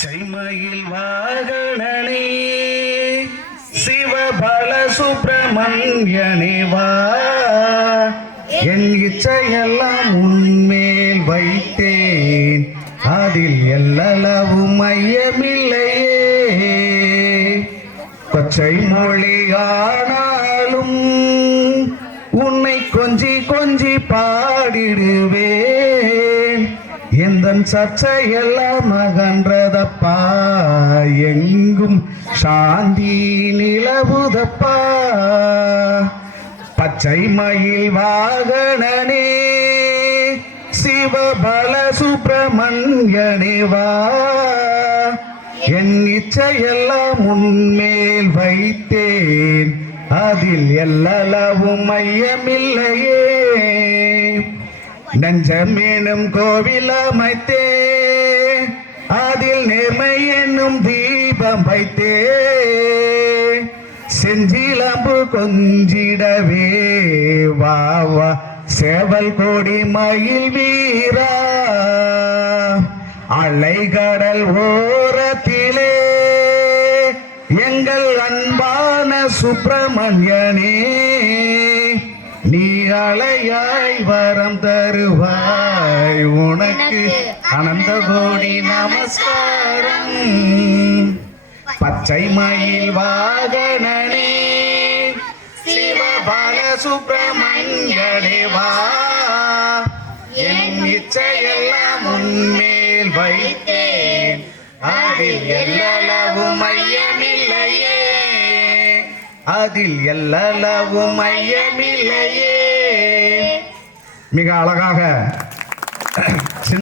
பச்சை மயில் சிவபல சுப்பிரமணியனே வா. என் இச்சையெல்லாம் உன்மேல் வைத்தேன் அதில் எல்லளவும் மையமில்லையே பச்சை மொழியானாலும் உன்னை கொஞ்சி கொஞ்சி பாடிடுவேன். எந்த சர்ச்சையெல்லாம் மகன்ற எங்கும் சாந்தி நிலவுதப்பா. பச்சை மயில் வாகனனே சிவபல சுப்பிரமணியனேவா என் இச்சையெல்லாம் உன்மேல் வைத்தேன் அதில் எல்லளவும் மையமில்லையே நெஞ்சமேனும் கோவில் அமைத்தேன். தீபம் வைத்தே செஞ்சிலம்பு கொஞ்சிடவே. வா வா சேவல் கோடி மயில் வீரா. அலைகடல் ஓரத்திலே எங்கள் அன்பான சுப்பிரமணியனே நீ அலையாய் வரம் தருவாய். உனக்கு அனந்த கோடி நமஸ்காரம். பச்சை மயில் வாகனனே சிவபால சுப்பிரமணியனே என் இச்சையெல்லாம் உன்மேல் வைத்தேன். அதில் எல்லளவும் மையமில்லையே அதில் எல்லளவும் மையமில்லையே மிக அழகாக